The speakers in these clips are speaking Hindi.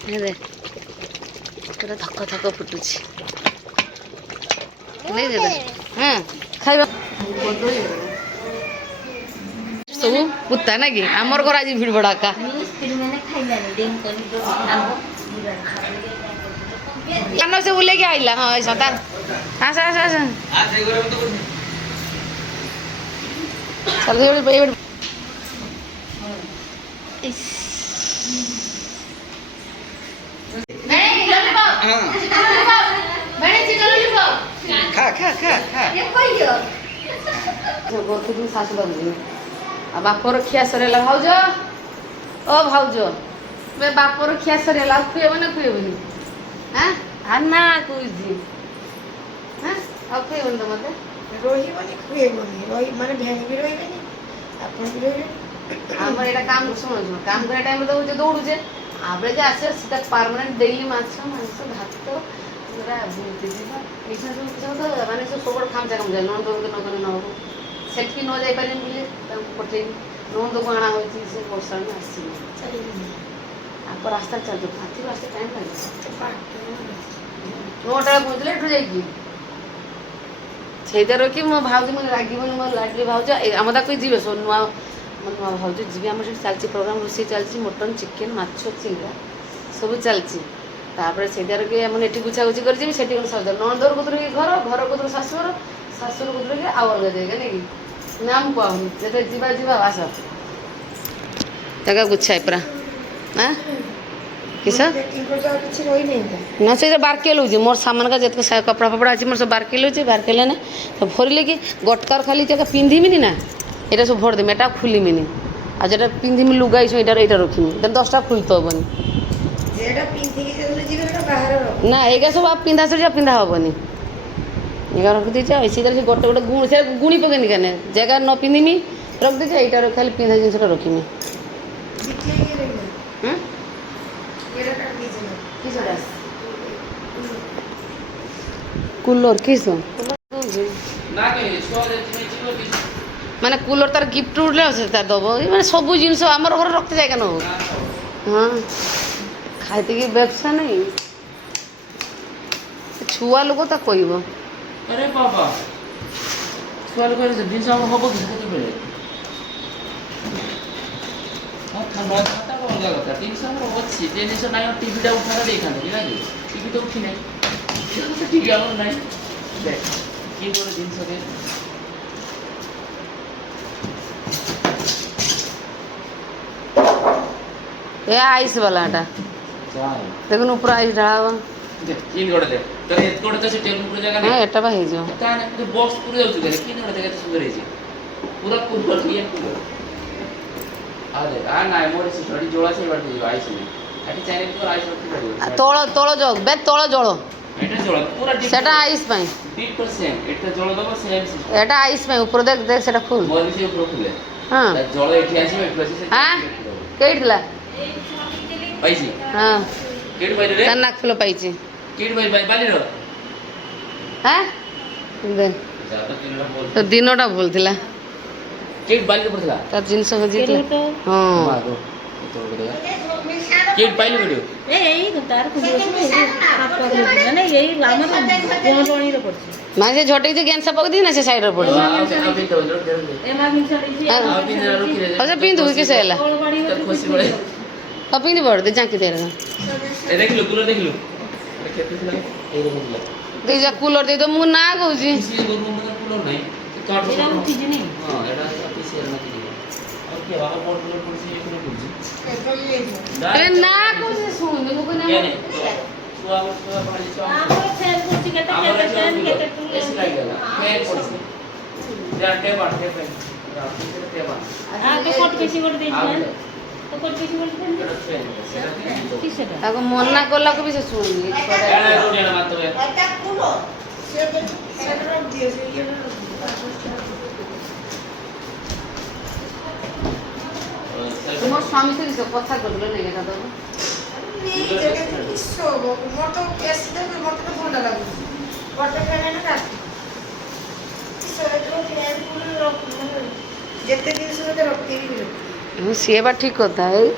ପୁରା ଥକ ଥକ ଫୁଟୁଛି ହଁ ଖାଇବା ସବୁ ପୁତା ନା କି ଆମର ଘର ଆଜି ଭିଡ଼ ବଡ଼ ଆକା ସେ ବୁଲେଇକି ଆଇଲା ହଁ ଆସ ତାର ଆସ ଆସ ଆସ ଚାଲ ଶାଶୁ ବାବୁ ଆଉ ବାପର ଖିଆ ସରିଲା ଭାଉଜ ଓ ଭାଉଜ ବାପର ଖିଆ ସରିଲା ଆଉ ଖୁଏବ ନା ଖୁଏବନି ହଁ ନା କହୁଛି ହଁ ଆଉ ଖୁଏବନି ତ ମତେ ରହିବନି ଖୁଏବନି ମାନେ ଭେଣି ବି ରହିବେନି ଆପଣ ବି ରହିବେନି ଆମର ଏଇଟା କାମ ଶୁଣ କାମ କରିବା ଟାଇମ୍ରେ ତ ହଉଛି ଦୌଡ଼ୁଛେ ଆବେଳେ ଯେ ଆସିବ ସେଟା ପରମାନେଣ୍ଟ ଡେଲି ମାଛ ମାଂସ ଭାତ ପୁରା ଯିବା ଏଇସା ସବୁ ମାନେ ସବୁବେଳେ ଖାମଚା ଖାମଚା ନଣ ଦୌଡ଼ ନ କଲେ ନ ହବ ସେଠିକି ନ ଯାଇପାରିବି ବୋଲି ତାଙ୍କୁ ପଠେଇବି ନଣନ୍ଦକୁ ଆଣା ହେଉଛି ସେ ବର୍ଷା ଆସିବ ଆଗ ରାସ୍ତାରେ ଚାଲିଛୁ ହାତୀରୁ ଆସିତେ ଟାଇମ୍ ଲାଗିବ 9ଟା ବେଳେ ପହଞ୍ଚିଲେ ଏଠୁ ଯାଇକି ସେଇଟା ରଖି ମୋ ଭାଉଜ ମାନେ ରାଗିବନି ମୋ ଲାଡଲି ଭାଉଜ ଆମ ତାକୁ ଯିବେ ସବୁ ନୂଆ ନୂଆ ଭାଉଜ ଯିବେ ଆମର ସେଠି ଚାଲିଛି ପ୍ରୋଗ୍ରାମ ରୋଷେଇ ଚାଲିଛି ମଟନ୍ ଚିକେନ୍ ମାଛ ଚିଙ୍ଗଡ଼ା ସବୁ ଚାଲିଛି ତାପରେ ସେଇଟାରେ କି ମାନେ ଏଠି ଗୁଛାଗୁଛି କରିଯିବି ସେଠି ଗଲେ ସରିଯାଉ ନଣନ୍ଦର କତିରୁ ଘର ଘର କତିରୁ ଶାଶୁଘର ଶାଶୁର କତିରୁ କି ଆଉ ଅଲଗା ଜାଗା ନାଇଁ କି ନା ମୁଁ କହୁନି ଯେତେ ଯିବା ଯିବା ଆସ ଜାଗା ଗୁଛାଏ ପୁରା କିସ କିଛି ରହିନି ନା ସେଇଟା ବାର୍କେଲ ହେଉଛି ମୋର ସାମାନ ଯେତେ କପଡ଼ା ଫପଡ଼ା ଅଛି ମୋର ସବୁ ବାର୍କେଲ ହେଉଛି ବାର୍କେଲେ ନା ଭରିଲେ କି ଗଟକାର ଖାଲି ଜାଗା ପିନ୍ଧିବିନି ନା ଏଇଟା ସବୁ ଭରି ଦେମି ଏଇଟା ଖୋଲିମିନି ଆଉ ଯେଟା ପିନ୍ଧିମି ଲୁଗାଇଛୁ ଏଇଟା ରଖିମି 10ଟା ଖୋଲିତ ହେବନି ନା ଏଇଗା ସବୁ ଆଉ ପିନ୍ଧା ସରିଯିବ ପିନ୍ଧା ହେବନି ଏଇଗା ରଖିଦେଇଛି ଆଉ ସେଇଟାରେ ସେ ଗୋଟେ ଗୋଟେ ଗୁଣ ସେ ଗୁଣି ପକେଇନି କେନେ ଜାଗା ନ ପିନ୍ଧିମି ରଖିଦେଇଛି ଏଇଟାର ଖାଲି ପିନ୍ଧା ଜିନିଷଟା ରଖିମି କୁଲର କିସ ମାନେ କୁଲର ତାର ଗିଫ୍ଟ ଉଠଲେ ସେ ତାର ଦେବ ମାନେ ସବୁ ଜିନିଷ ଆମର ଘରେ ରଖତେ ଜାଗା ନ ହଉ ହଁ ଖାଇତିକି ବ୍ୟବସାୟ ନାହିଁ ଛୁଆ ଲୋକ ତା କହିବ अरे बाबा ଛୁଆ ଲୋକ ଜିନିଷ ଆମ ହବ କି କେତେବେଳେ ଖାତା ଅଲଗା କଥା ଜିନିଷ ଆମର ଅଛି ଯେ ଜିନିଷ ନାହିଁ ଟିଭିଟା ଉଠାଟା ଦେଇଥାନ୍ତେ କି ନାଇଁ ଟିଭି ତ ଉଠି ନାହିଁ ଟିଭି ଆମର ନାହିଁ ଦେଖ କିଏ ଗୋଟେ ଜିନିଷ ଏ ଆଇସ୍ ବାଲାଟା ଦେଖୁନୁ ପୁରା ଆଇସ୍ ଢାଳ କିଏ ଗୋଟେ ଦେ ତୋର ଏତେ ଗୋଟେ ତ ସେ ଟେବୁଲ ଉପରେ ଜାଗା ନାହିଁ ଏଟା ବା ହେଇଯିବ ତାହେଲେ ତୁ ବକ୍ସ ପୁରା ଯାଉଛୁ କିଏ ଗୋଟେ ଦେଖ ସୁନ୍ଦର ହେଇଛି ପୁରା କୁଲର ଇଏ କୁଲର ଆରେ ନାଇଁ ମୋର ସେ ଛଡି ଜୋଳା ସେ ବାଟ ଯିବ ଆଇସ୍ ନାହିଁ ଏଠି ଚାଇନିଜ પર ଆଇସ୍ ରଖି ପାରିବ ତଳ ଜଳ ବେ ତଳ ଜଳ এটা জল পুরা সেটা আইস পাই 100% এটা জল দেব সেম সিস্টেম এটা আইস পাই উপরে দেখ দেখ সেটা ফুল মোর সে উপরে ফুলে হ্যাঁ জল এটি আসিবে এটি আসি হ্যাঁ কেইটলা পাইছি হ্যাঁ কেট বাইরে রে তার নাক ফুল পাইছি কেট বাই বালির হ্যাঁ দে তো দিনটা বলতিলা কেট বালির পড়লা তার জিনিস হজিতলা হ্যাঁ মাগো তো বড় কেট পাইলি ভিডিও এই তার মানে এই আমার কোণরণীরে পড়ছে মানে যে ঝটে যে গ্যান্সা পক দিনা সে সাইডর পড়ছে আচ্ছা পিন্ধু কিসে হেলা খুশি বলে পিন্ধি পড় দে জাঁকি দে এ দেখিলু কুলর দেখিলু কেতে ছিল এই রকম ছিল দেখ যা কুলর দে তো মু না কইছি কিসি গরম মনে কুলর নাই কাট এটা উঠিছি নি হ্যাঁ এটা কিসি এর মধ্যে দিব আর কি বাবা বড় কুলর পড়ছি এখানে পড়ছি আরে না কইছি শুন মু কই না ছুয়া পানি ছুয়া আমার ফেল করছি কেটে কেটে এসি লাগ গেল ফ্যান পড়ছে যা টেবান টেবান টেবান হ্যাঁ তো কট কেসি করে দেইছেন তো কট কেসি করে দেন কি সেটা তাকে মনা কলাকু বি সে শুনি এনে রুনে না মাত্র এটা কুলো সেটা দিয়েছে ইয়েটা তোমার স্বামী সে কিছু কথা কইলো না এটা তো ଯେତେ ଜିନିଷ ମୋତେ ରଖିବି ସିଏ ବା ଠିକ କଥା ଏଇ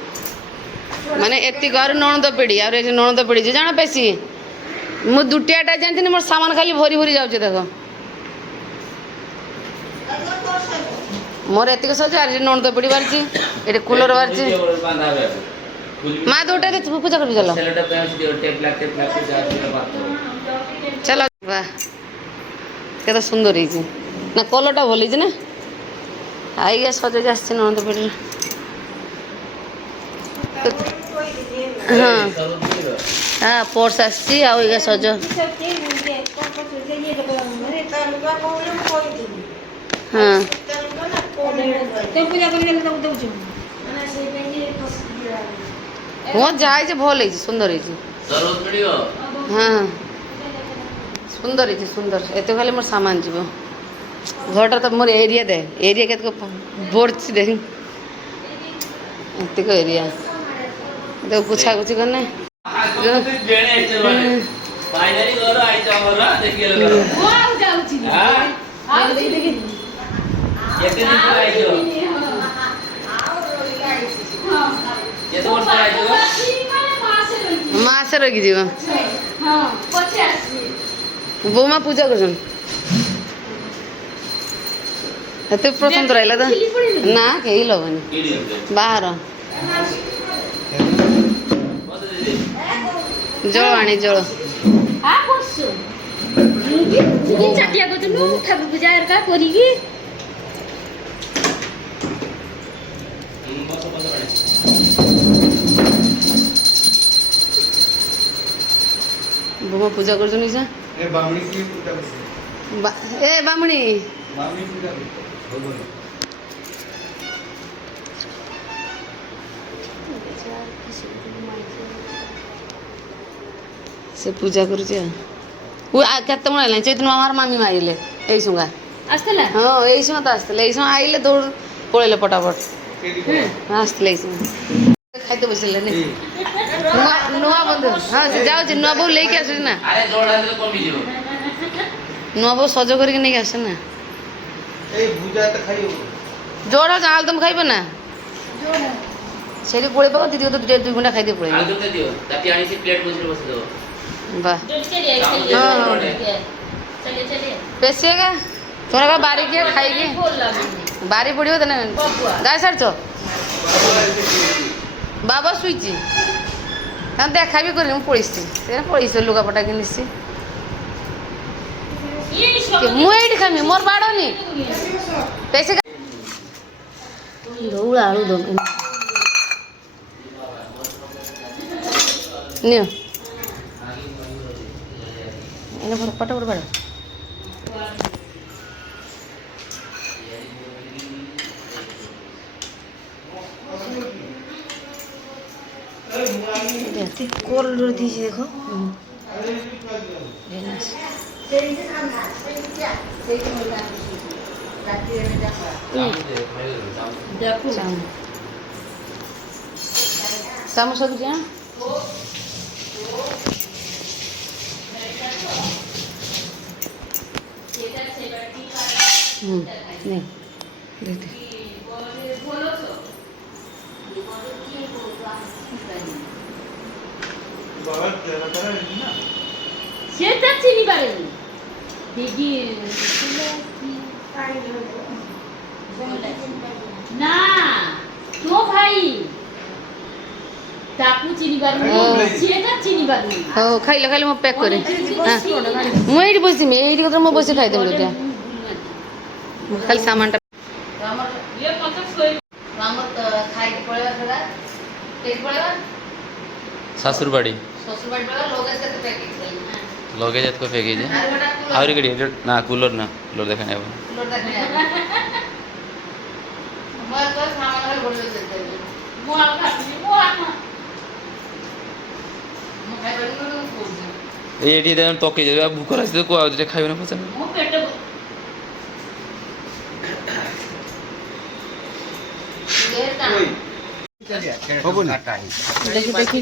ମାନେ ଏତିକି ଆହୁରି ନଣନ୍ଦ ପିଢ଼ି ଆହୁରି ଏଠି ନଣନ୍ଦ ପିଢ଼ି ଯେ ଜାଣ ବେଶୀ ମୁଁ ଦୁଟିଆଟା ଜାଣିଥିଲି ମୋର ସାମାନ ଖାଲି ଭରି ଭରି ଯାଉଛି ଦେଖ ମୋର ଏତିକି ସଜ ଆର ନଣନ୍ଦ ପିଢ଼ି ବାହାରିଛି ଏଠି କୁଲର ବାହାରିଛି ମା ଦୁଟା ପୂଜା କରିବି ଚାଲ ଚାଲ ବାহ କେତେ ସୁନ୍ଦର ହେଇଛି ନା କଲରଟା ଭଲ ହେଇଛି ନା ଆଇଗା ସଜେଇକି ଆସିଛି ନଣନ୍ଦ ପିଢ଼ିରେ ହଁ ହଁ ପର୍ସ ଆସିଛି ଆଉ ଏଇଗା ସଜ ହଁ ହଁ ଯାହା ହେଇଛି ଭଲ ହେଇଛି ସୁନ୍ଦର ହେଇଛି ହଁ ସୁନ୍ଦର ହେଇଛି ସୁନ୍ଦର ଏତେ ଖାଲି ମୋର ସାମାନ ଯିବ ଘରଟା ତ ମୋର ଏରିଆ ଦେ ଏରିଆ କେତେ ବଢ଼ିଛି ଦେ ଏତିକ ଏରିଆ ତାକୁ ଗୁଛା ଗୁଛି କରିନେ ମାସେ ରହିକି ଯିବ ବୋଉମା ପୂଜା କରୁଛନ୍ ଏତେ ପ୍ରଥମ ତ ରହିଲା ତ ନା କେହି ଲବନି ବାହାର ଜଳ ଆଣି ଜଳ ଚାଟିଆ କରୁଛୁ ଠାକୁର ପୂଜା ଏକା କରିକି ବୋଉମା ପୂଜା କରୁଛନ୍ତି ଯା ଏ ବାମୁଣି ସେ ପୂଜା କରୁଛି ଆଉ କେତେ ମଣ ହେଲାଣି ଚୈତନ୍ୟ ଆମର ମାମି ମାଇଲେ ଏଇ ସୁଙ୍ଗା ଆସିଥିଲା ହଁ ଏଇ ସମୟ ତ ଆସିଥିଲେ ଏଇ ସମୟ ଆଇଲେ ଦୌଡ଼ ପଳେଇଲେ ପଟାପଟ ଆସିଥିଲେ ଏଇ ସମୟ ଖାଇତେ ବସିଲେନି ନୂଆ ବନ୍ଧୁ ହଁ ସେ ଯାଉଛି ନୂଆ ବୋଉ ନେଇକି ଆସୁଛି ନା ନୂଆ ବୋଉ ସଜ କରିକି ନେଇକି ଆସେ ନା ଯୋଡ଼ ଆଳୁ ତମ ଖାଇବ ନା ସେଇଠି ପଳେଇ ପାବ ଦିଦି ତ 2 ଘଣ୍ଟା ଖାଇଦେଇ ପଳେଇବ ବାह ବେଶୀ ଏକା তোরা বাড়ি গিয়ে খাইকি বাড়ি পড়িব তো গায়ে ছাড়ছ বাবা শুইছি তাহলে দেখা বি করি মু পড়িছি সে পড়িছি লুগাপটা কিনিছি মু এইটি খামি মোর বাড়নি বেশি দৌড় আলু দম নিও এনে পটা পড় বাড় कोल दीजिए देखो चामच दीजिए देखते সেটা চিনি পারেনি দিদি না তো ভাই তাকু চিনি পারেনি সেটা চিনি পারেনি हो खाइल खाइल म पैक करे म एठी बसी मे एठी कतर म बसी खाइ देम लटा खाली सामान टा हमर ये कत सोई हमर त खाइ के पळेवा थोड़ा पेट पळेवा सासुरबाड़ी पळेवा लोगस के पैकेज लगेज को पैकेज है आवरी गड़ी ना कूलर देखने अब कूलर देखने म तो सामान रे बोल देते मो आल खाती मो आत्मा म खाइ बनि न खोज एटी देन तके जे भूख लासी तो को आज खाइबे ना पछन मो पेट देर का হব না দেখি দেখি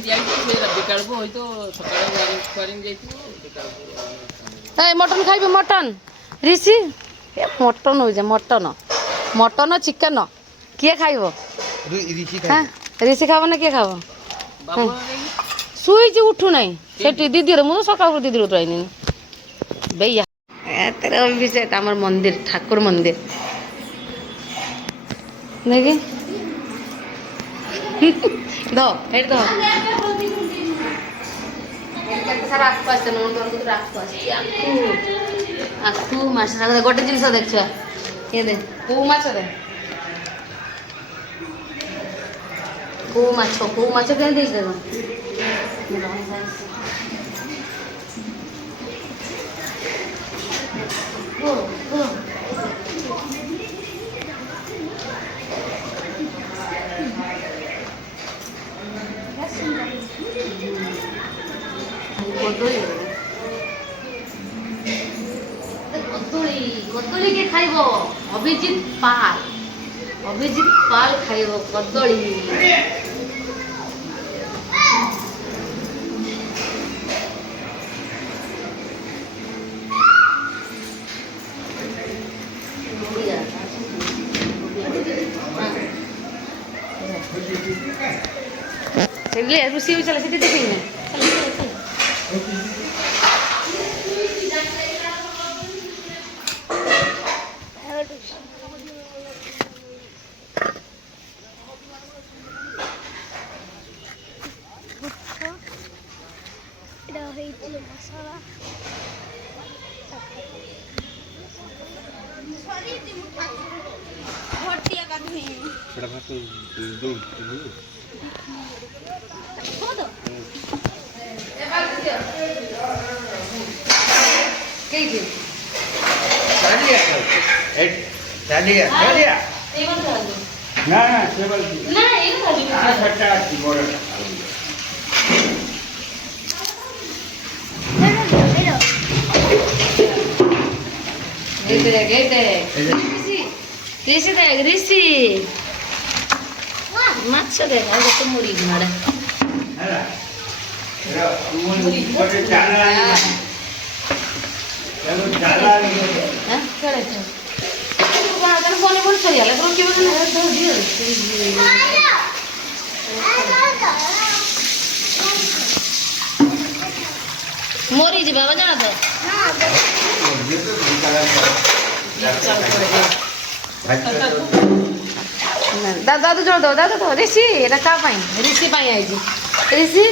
বিকালবো হয়তো সকালে করিম যাইছি এই মটন খাইবে মটন ঋষি এ মটন হই যা মটন মটন চিকেন কিয়ে খাইব রিচি হ্যাঁ ঋষি খাবো না কিয়ে খাবো ବାବୁ ଶୋଇଛି ଉଠୁ ନାହିଁ ସେଠି ଦିଦିର ମୁଁ ତ ସକାଳୁ ଦିଦିର ଉଠାଇନି ବେୟା ଏତେରେ ଅଭିଷେକ ଆମର ମନ୍ଦିର ଠାକୁର ମନ୍ଦିର ଦେଖି ଧ ଏଠି ଧ କେତେ ସାରା ଆଖୁ ଆସିছে ନନ୍ଦନକୁ ଆଖୁ ଆସିଛି ଆଖୁ ମାଛ ଗୋଟେ ଜିନିଷ ଦେଖିବା ଇଏ ଦେ କୋଉ ମାଛ ଦେ କୋଉ ମାଛ କେମିତି ଦେଇଛି ଦେଖ କଦଳୀ କିଏ ଖାଇବ ଅଭିଜିତ ପାଲ ଖାଇବ କଦଳୀ ରୁଷି ବି ଚାଲେ ସେଠି ଦେଖିନି ମାଛ ଦେଖ ଗୋଟେ ମୁড়ି ଘାଡେ ମରି ଯିବା ଜାଣ ତ ଦାଦୁ ଜଳ ଦବ ଦାଦୁ ତ ରିଷି ଏଟା କା ପାଇଁ ରିଷି ପାଇଁ ଆଇଛି ରିଷି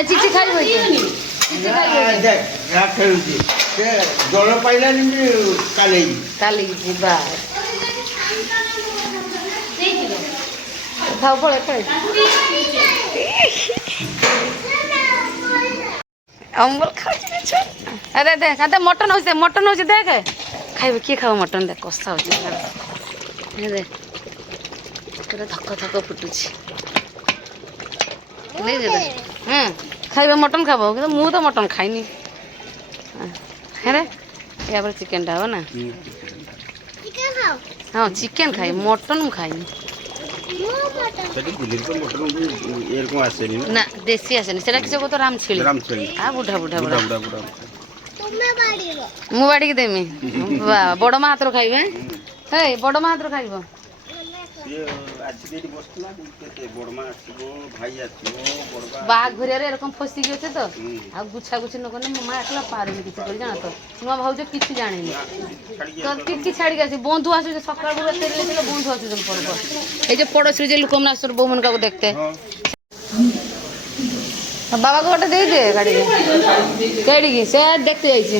ଚିଚି ଖାଇବ ଖେଳୁଛି ସେ ଜଳ ପାଇଲାନି କାଲି ଯିବା ଖାଉ ପଳେ ଅମ୍ବଲ ଖାଉଛି ଆରେ ଦେଖ ମଟନ ହଉଛି ଦେଖ ଖାଇବେ କିଏ ଖାଇବ ମଟନ ଦେଖ କଷା ହଉଛି ଦେଖ ପୁରା ଧକ ଧକ ଫୁଟୁଛି ଖାଇବେ ମଟନ ଖାଇବ କିନ୍ତୁ ମୁଁ ତ ମଟନ ଖାଇନି ହେରେ ୟାପରେ ଚିକେନଟା ହବ ନା ହଁ ଚିକେନ ଖାଇ ମଟନ ମୁଁ ଖାଇନି ନା ଦେଶୀ ଆସେନି ସେଟା କିଛି କହୁଛ ରାମଛେଳି ବୁଢା ମୁଁ ବାଡ଼ିକି ଦେମି ବଡ଼ ମା ହାତର ଖାଇବେ ହେ ବଡ଼ ମା ହାତର ଖାଇବ ବାହାଘରିଆରେ ଏরকম ଫସିକି ଅଛି ତ ଆଉ ଗୁଛା ଗୁଛି ନ କଲେ ମୋ ମା ଏକଲା ପାରୁନି କିଛି କରି ଜାଣ ତ ନୂଆ ଭାଉଜ କିଛି ଜାଣିନି ତ ଟିକେ ଛାଡ଼ିକି ଆସି ବନ୍ଧୁ ଆସୁଛି ସକାଳୁ ବନ୍ଧୁ ଆସୁଛନ୍ତି ପର୍ବ এই যে পড়োশির যে লোকমন আসছে বৌমন কাকু দেখতে বাবাকে ওটা দিয়ে দে গাড়িকে গাড়িকে সে দেখতে যাইছে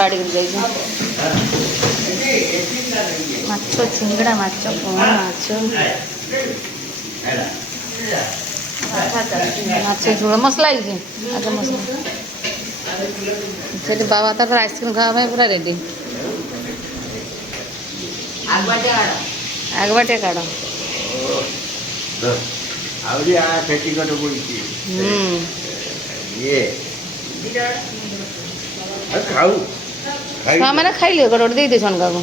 বাড়িকে যাইছে মাছ চিংড়া মাছ পোনা মাছ মাছ ঝোল মশলা ହେଇଛି আচ্ছা মশলা সেটি বাবা তারপর আইসক্রিম খাওয়া ପାଇଁ পুরা রেডি ଆଗବାଟିଆ କାଢ଼ ଛୁଆମାନେ ଖାଇଲେ ଗୋଟେ ଗୋଟେ ଦେଇଦେ ଛନକାକୁ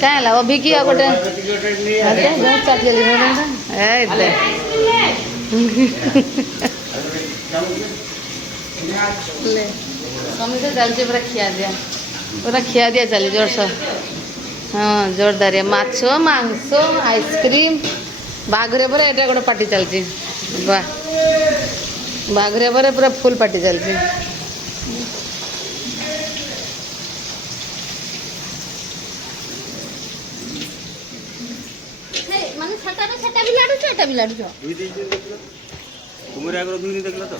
କାଁ ହେଲା ଅଭିକି ଆଉ ଗୋଟେ ସମସ୍ତେ ଚାଲିଛି ପୁରା ଖିଆ ଦିଆ ଚାଲିଛି ଜୋରସୋର ହଁ ଜୋରଦାରିଆ ମାଛ ମାଂସ ଆଇସ୍କ୍ରିମ୍ ବାହାଘର ପରେ ଏଟା ଗୋଟେ ପାର୍ଟି ଚାଲିଛି ବାହ ବାହାଘର ପରେ ପୁରା ଫୁଲ୍ ପାର୍ଟି ଚାଲିଛି ମାନେ ସେଟା ବି ଲାଡୁଛ ଏଟା ବି ଲାଡୁଛ ତୁମର ଆଗ୍ରହ ଦୁନି ଦେଖିଲ ତ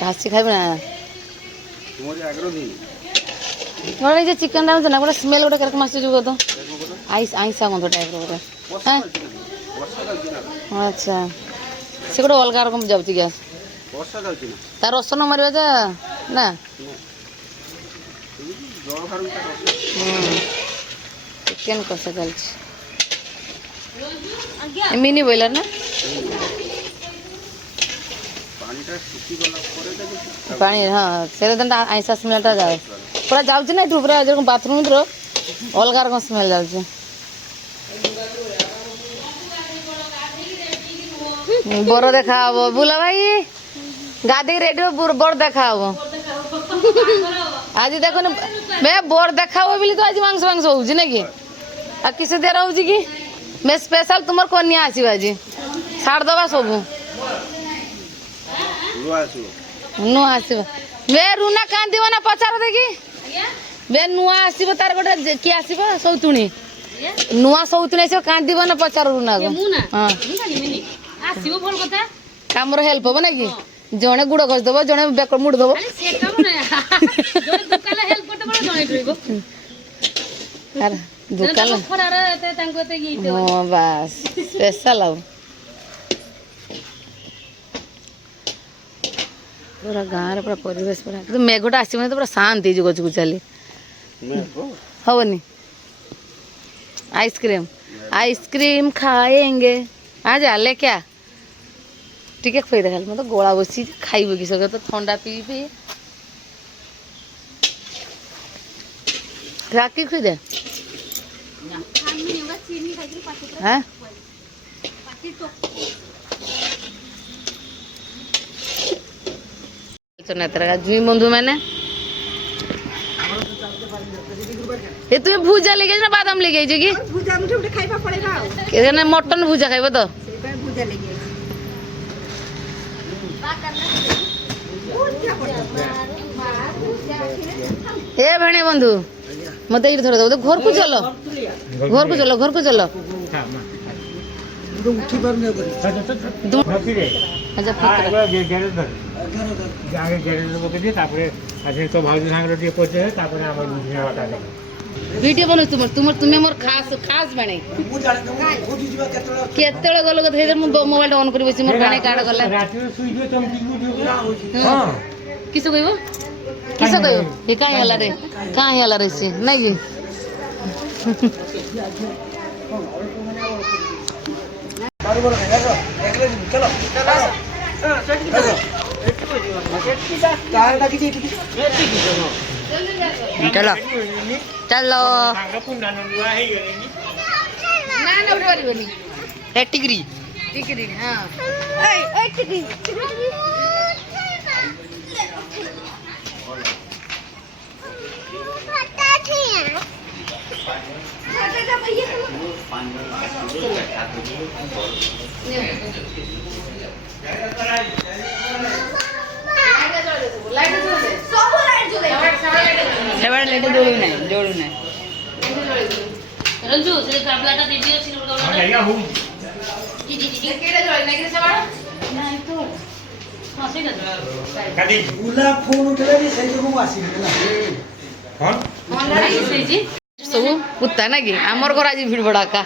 କାଶି ଖାଇବେ ନା ତୁମର ଆଗ୍ରହ ଦୁନି ଗୋଟେ ଯେ ଚିକେନ୍ ରାନ୍ଧୁଛ ନା ଗୋଟେ ସ୍ମେଲ୍ ଗୋଟେ କେରକମ ଆସୁଛି ତ ଆଇଁଷା ଗନ୍ଧ ଟାଇପ୍ର ଗୋଟେ ଆଚ୍ଛା ସେ ଗୋଟେ ଅଲଗା ରକମ ଯାଉଛି ଗ୍ୟାସ୍ ବର୍ଷା ଯାଉଛି ନା ତା ରସ ନ ମାରିବା ଯେ ନା ଜଳ ଖାରୁ ଚିକେନ୍ କଷା ଚାଲିଛି ମିନି ବ୍ରଏଲର ନା ପାଣିଟା ଶୁଖିଗଲା ପରେ ପାଣି ହଁ ସେଟା ଆଇଁଷା ସ୍ମେଲ୍ଟା ଯାଏ ପୁରା ଯାଉଛି ନା ଏଠୁ ପୁରା ଯେରକମ ବାଥରୁମ୍ର ଅଲଗା ରକମ ସ୍ମେଲ୍ ଯାଉଛି ବର ଦେଖା ହବ ବୁଲ ଭାଇ ଗାଧେଇ ରେଡି ବର ଦେଖା ହବ ଆଜି ଦେଖୁନ ବେ ବର ଦେଖା ହବ ବୋଲି ତ ଆଜି ମାଂସ ହଉଛି ନାଇଁ କି ଆଉ କିଛି ଦେର ହଉଛି କି ବେ ସ୍ପେଶାଲ ତୁମର କନ୍ୟା ଆସିବ ଆଜି ଛାଡ଼ିଦେବା ସବୁ ନୂଆ ଆସିବ ବେ ରୁନା କାନ୍ଦିବ ନା ପଚାର ଦେଖି ବେ ନୂଆ ଆସିବ ତାର ଗୋଟେ କିଏ ଆସିବ ସୌତୁଣୀ ନୂଆ ସୌତୁଣୀ ଆସିବ କାନ୍ଦିବ ନା ପଚାର ରୁନାକୁ ହଁ ଆସିବ ଭଲ କଥା କାମର ହେଲ୍ପ ହବ ନାଇଁ କି ଜଣେ ଗୁଡ଼ ଘଷିଦେବ ଜଣେ ବେକ ମୁଡ଼ି ଦେବ ଦୋକାନ ହଁ ବାସ୍ ସ୍ପେଶାଲ ଆଉ ପୁରା ଗାଁରେ ପୁରା ପରିବେଶ ପୁରା କିନ୍ତୁ ମେଘଟା ଆସିବ ତ ପୁରା ଶାନ୍ତି ହେଇଯିବ ଗଛକୁ ଚାଲି ହବନି ଆଇସ୍କ୍ରିମ୍ ଖାଏଙ୍ଗେ ଆଜା ଲେଖ୍ୟା ଟିକେ ଖୁଆଇଦେ ଖାଲି ମତେ ଗୋଳା ବସି ଖାଇବ କି ସକା ତ ଥଣ୍ଡା ପିଇ ରାକି ଖୁଇଦେ হ্যাঁ জুই বন্ধু মানে এ তুমি ভুজা লেগে না বাদাম লেগে কি ভুজা মুঠে উঠে খাইবা পড়েবা আর এখানে মটন ভুজা খাইব তো সেটাই ভুজা লেগে এ ভেণে বন্ধু মতে এটি ধরে দেবো ঘরকু চলো ঘরকু চলো উঠি পারুনি আচ্ছা আগে গ্যারেজের মধ্যে দিয়ে তারপরে আজকে তো ভাউজি সাংরে দিয়ে পড়ছে তারপরে আমার বুঝিয়ে নেওয়াটা দেখো ভিডিও বনু তুমি মোর খাস বেণে কেতବେଳେ ଗଲ କଥା ହେଇದ್ರೆ ମୁଁ ମୋବାଇଲଟା ଅନ୍ କରି ବସି ମୋର ବେଣେ କାର୍ଡ ଗଲା ରାତିରେ ଶୁଇଯିବ ତମକୁ ହଁ କିସ କହିବ ଏ କାହିଁ ହେଲା ରେ ସେ ନାଇଁ କି ଚାଲ ନା ଉଠି ପାରିବନି ଟିକିରି ହଁ ରଞ୍ଜୁ ସେ କାବଲାଟା ଦେଇ ଦିଅ ସିନ ବଡ ହଁ ଏଇଆ ହଉ କେଡେ ଜଳି ନାଇଁ କି ସେବାଡ ନାଇଁ ତ ହଁ ସେଇଟା କାଦି ଗୁଲା ଫୋନ୍ ଉଠେଇଲେ ସେଇ ଯୋଗୁଁ ମୁଁ ଆସିବି ହେଲା ହଁ ହେଇଛି ସବୁ କୁତ୍ତା ନା କି ଆମର ଘର ଆଜି ଭିଡ଼ ବଡ଼ ଆକା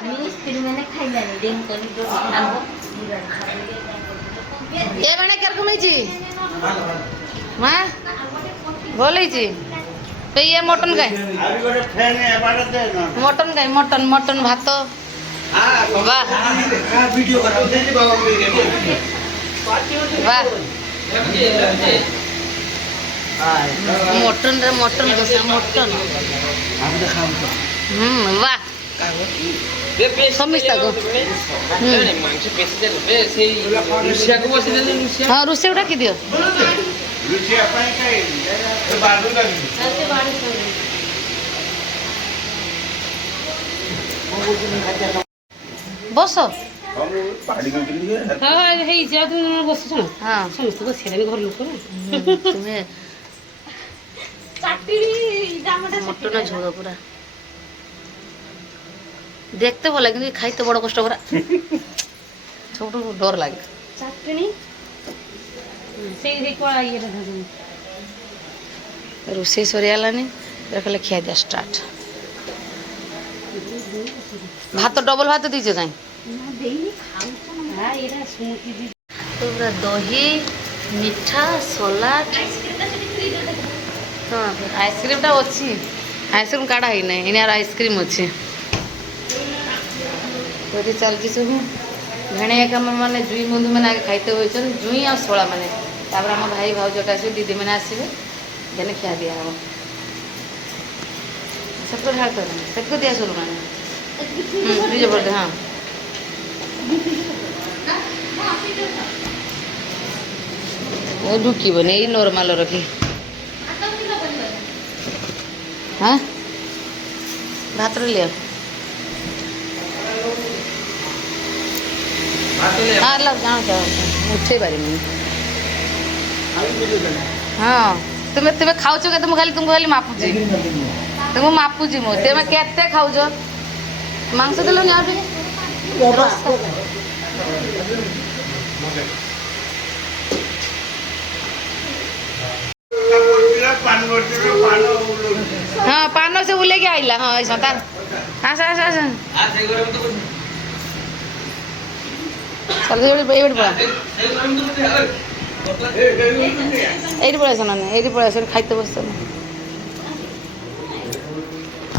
ଏ ମାନେ କେରକମ ହେଇଛି ମା ଭଲ ହେଇଛି ଇଏ ମଟନ କାଇଁ ମଟନ ଭାତ ବାহ ভিডিও করা বাহ মটন কষা মটন বাহ ସମସ୍ତ ହଁ ରୋଷେଇ ଗୁଡ଼ା କି ଦିଅ ବସ ପାଣି ଦଉଥିଲି ଟିକେ ହଁ ହେଇଛି ଆଉ ତୁମେ ବସୁଛ ନା ହଁ ସମସ୍ତେ ବସିଗଲେଣି ଘର ଲୋକ ନା তুমি চাটনি জামাটা মটন ঝোল পুরা দেখতে ভালো লাগে কিন্তু খাইতে বড় কষ্ট করা ছোট ডর লাগে চাটনি সেই সেই কড়া ইয়েটা থাকুন ରୋଷେଇ ସରିଗଲାନି କହିଲେ ଖିଆ ଦିଆ ଷ୍ଟାର୍ଟ ଭାତ ଡବଲ ଭାତ ଦେଇଛ କାଇଁ হ্যাঁ এটা স্মুথি দি তো পুরা দহি মিঠା ସଲାଡ୍ ହଁ ଆଇସ୍କ୍ରିମ୍ଟା ଅଛି ଆଇସ୍କ୍ରିମ୍ କାଢ଼ା ହେଇନାହିଁ ଏନେ ଆର ଆଇସ୍କ୍ରିମ୍ ଅଛି ତ ଏଠି ଚାଲିଛି ସବୁ ଭେଣେଇ ଏକା ମାନେ ଜୁଇ ବନ୍ଧୁ ମାନେ ଆଗେ ଖାଇତେ ହଉଛନ୍ତି ଜୁଇ ଆଉ ଶୋଳା ମାନେ ତାପରେ ଆମ ଭାଇ ଭାଉଜଟା ଆସିବେ ଦିଦି ମାନେ ଆସିବେ ଦେନେ ଖିଆ ଦିଆ ହବ सबको ढाल कर सबको दिया शुरू मैंने बीज बोलते हाँ वो ढुकी बने ये नॉर्मल रखी हाँ भात लिया हाँ लो जाओ जाओ मुझे बारी में हाँ तुम्हें तुम्हें खाओ के तुम खाली तुमको खाली मापुची तुमको मापुची मो तुम्हें केते खाओ मांस देलो नहीं आप हाँ पानो से उले के आइला हाँ ऐसा तार आस आस आस चल ये पड़ा এইটি পড়ে আসো না এইটি পড়ে আসো খাইতে বসছো না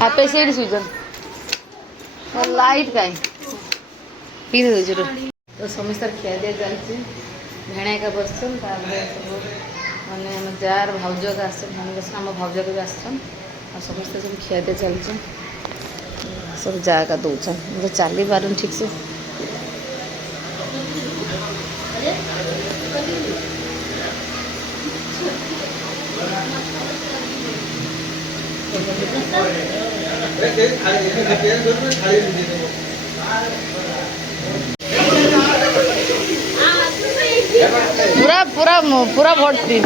আপে সেইটি শুইছেন লাইট কাই পিঁধে দিয়েছে তো সমস্ত খেয়ে দিয়ে চালছে ভেড়া একা বসছেন তারপরে সব মানে আমার যার ভাউজকে আসছেন ভাঙি গেছেন আমার ভাউজকে भी আসছেন আর সমস্ত সব খেয়ে দিয়ে চালছে সব জায়গা দৌছেন চালি পারুন ঠিক সে पूरा पूरा पूरा भर्ती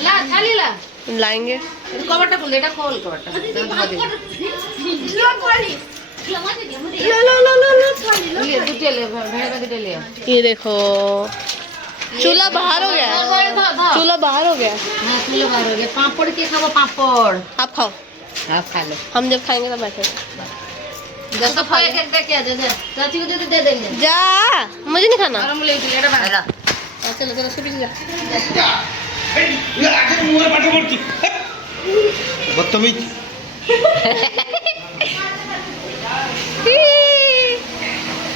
ला थाली ला लाएंगे कवरटा खोल देटा खोल कवरटा ले दुटे ले भेड़ में दुटे ले ये देखो चूल्हा बाहर हो गया चूल्हा बाहर हो गया हां चूल्हा बाहर हो गया पापड़ के खाओ पापड़ आप खाओ आप खा लो हम जब खाएंगे तब बैठे जब तो खाए एक दे क्या दे चाची को दे देंगे जा मुझे नहीं खाना और हम ले लेड़ा बाहर चलो चलो उसके पीछे जा आगे मुंह में पाटे पड़ती बदतमीज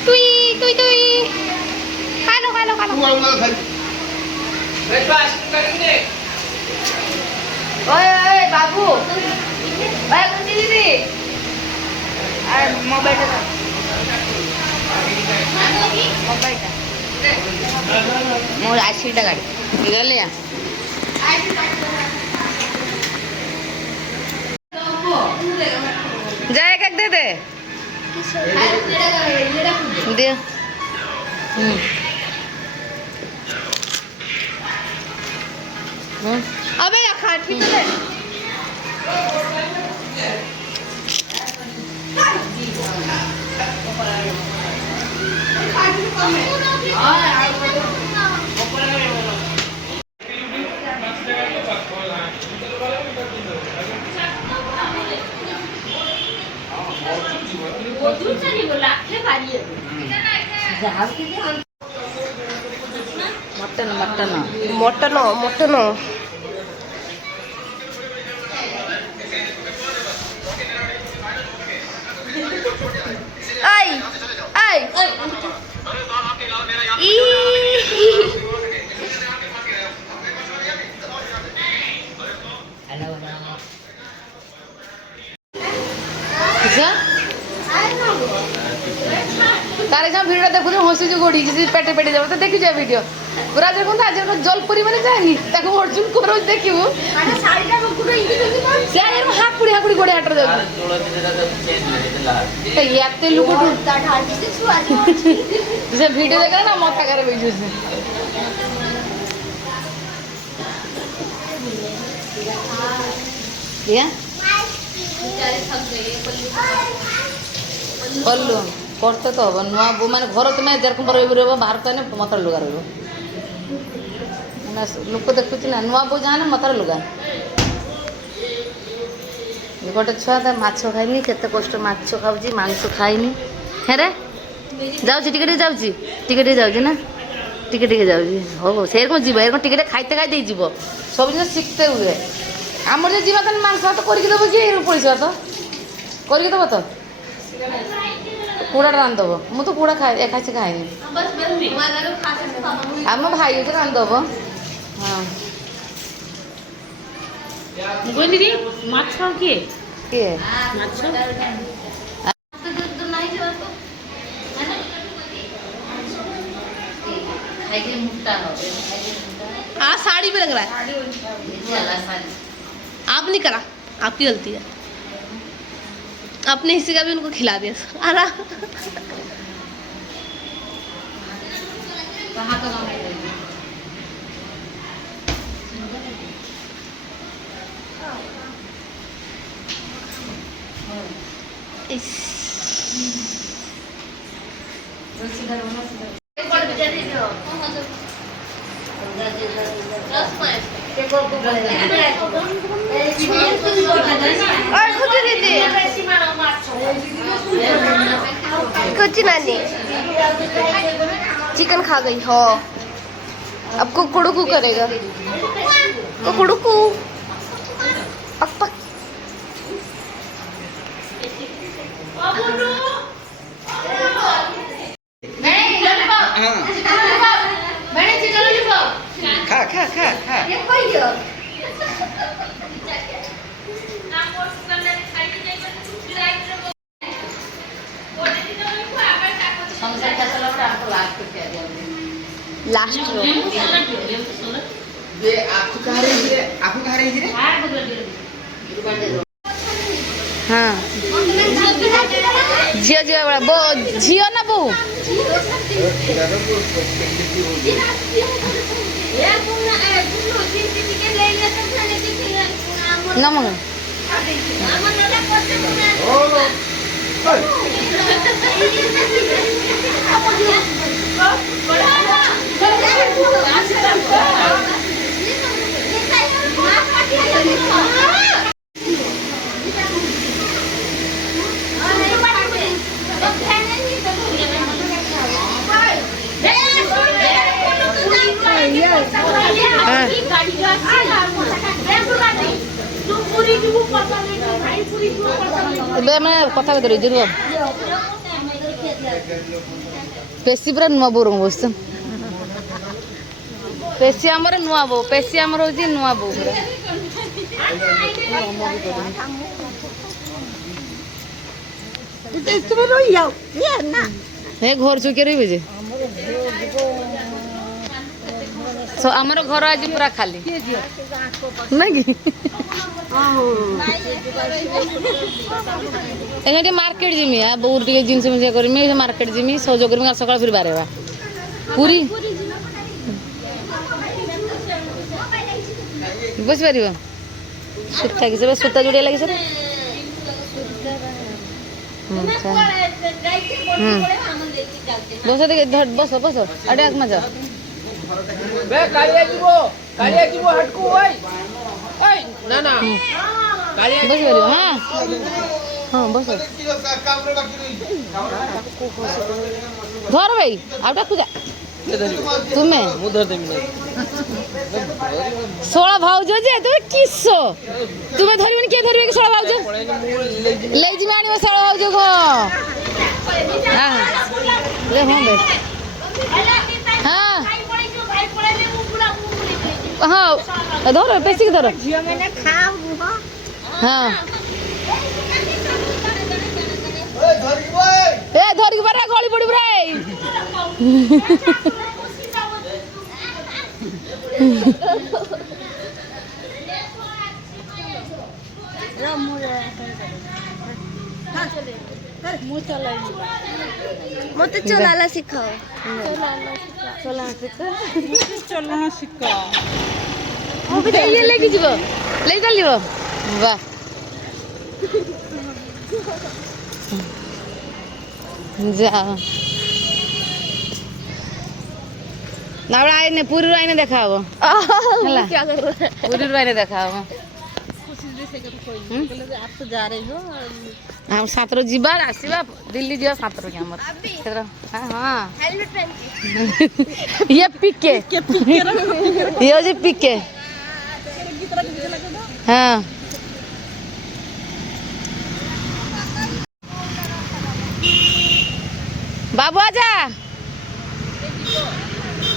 तुई तुई तुई खा लो खा लो खा लो ब्रेकफास्ट करेंगे ओए ओए बाबू ओए कुंती दीदी अरे मोबाइल का मोबाइल का मोर 80 টাকা গাড়ি নিয়ে ले जा एक एक दे दे दिया अबे या खा ठीक है मटन मटन मटन मटन आई आई तारे जहाँ भिडियो देखु हसी जो गोड़ी पेटे पेटे जाओ तो देखी जाए भिडियो पूरा देखो आज जल परी मैंने जाएनी ताको अर्जुन करो देखिबु से यार हाकुड़ी हाकुड़ी गोड़े हाटर जाऊ तो याते लोग से वीडियो देखा ना मत करे बीजू से या पल्लू करते तो हम नुआ बो माने घर तुम्हें जेरकम रही बाहर कहने मतर लुगा रही लोक देखुच ना नुआ बो जाने मतर लुगा गोटे छुआ तो माछ खाइनी केते कष्ट माछ खाऊँ मांस खाइनी हे रे जाऊँ टिके जाऊँ ना टिके जाऊँ हो से जीव एरकम टिके खाइते खाइते जीव सब जिन शिखते हुए आमर जो जीवा तो मांस भात करके देव कि पैसा तो करके देव तो कूड़ा रांधब मुझे तो कूड़ा खाए खासी खाएनी आम भाई होते रांधब हाँ बोली रे माछ किए किए माछ आज साड़ी पे लग रहा है आप नहीं करा आपकी गलती है अपने हिस्से का भी उनको खिला दिया अरे और खुद दीदी कुछ नहीं चिकन खा गई हो अब कुकुड़कू करेगा कुकुड़कू पक पक खा खा खा खा लास्ट आपको कहा रही है हाँ झील झील बड़ा बो झील ना बो ना मंग कथा कह जरूर पेशी पूरा नुआ बो रंग बस पेशी आमर नुआ बो पेशी आमर हो नुआ बो हे घर चुके रही जे आमर घर आज पूरा खाली ना कि ଏଠି ମାର୍କେଟ ଯିମି ବହୁତ ଟିକେ ଜିନିଷ ମିଶା କରିମି ମାର୍କେଟ ଯିମି ସହଯୋଗ କରିମି ସକାଳ ଫେରି ବାହାରିବା ପୁରୀ ବୁଝିପାରିବ ସୂତା କି ସେବେ ସୂତା ଯୋଡ଼ିଆ ଲାଗି ସେଟା ବସ ଟିକେ ବସ ବସ ଆଡ଼େ ଆଗ ଯାଅ বে কালিয়া দিব হটকু ওই ওই না না কালিয়া ବସିପାରିବ ହଁ ହଁ ବସ ଧର ଭାଇ ଆଉ ଡାକୁ ଯା ତୁମେ ମୁଁ ଧର ଦେମି না ଷୋଳ ଭାଉଜ ଯେ ତୁମେ କିସ ତୁମେ ଧରିବନି କିଏ ଧରିବେ କି ଷୋଳ ଭାଉଜ ଲେଇଯିମି ଆଣିବ ଷୋଳ ଭାଉଜ ହଁ ବେ ହଁ ହଁ ଧର ବେଶିକି ଧର ହଁ ଏ ଧରିକି ପାରା ଗଳି ପଡ଼ିବୁ ରେ मत चलाला सिखाओ ଚଲଣ ଶିଖ ଇଏ ନେଇକି ଯିବ ନେଇ ଚାଲିବ ବାଃ ଯାଅ ନା ବେଳେ ଆଇନେ ପୁରୀରୁ ଆଇନେ ଦେଖା ହବ ହେଲା ପୁରୀରୁ ଆଇନେ ଦେଖା ହବ हम सातरो जीवा आसीबा दिल्ली जीवा सातरो के हमर हां हां ये पिके ये जे पिके हां बाबू आजा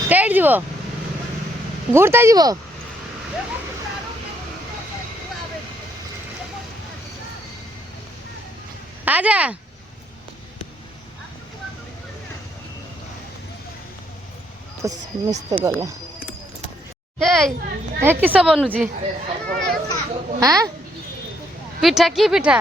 केट जीवो घुरता जीवो आजा तो मिस्ते गला हे किस बनुची हाँ पिठा की पिठा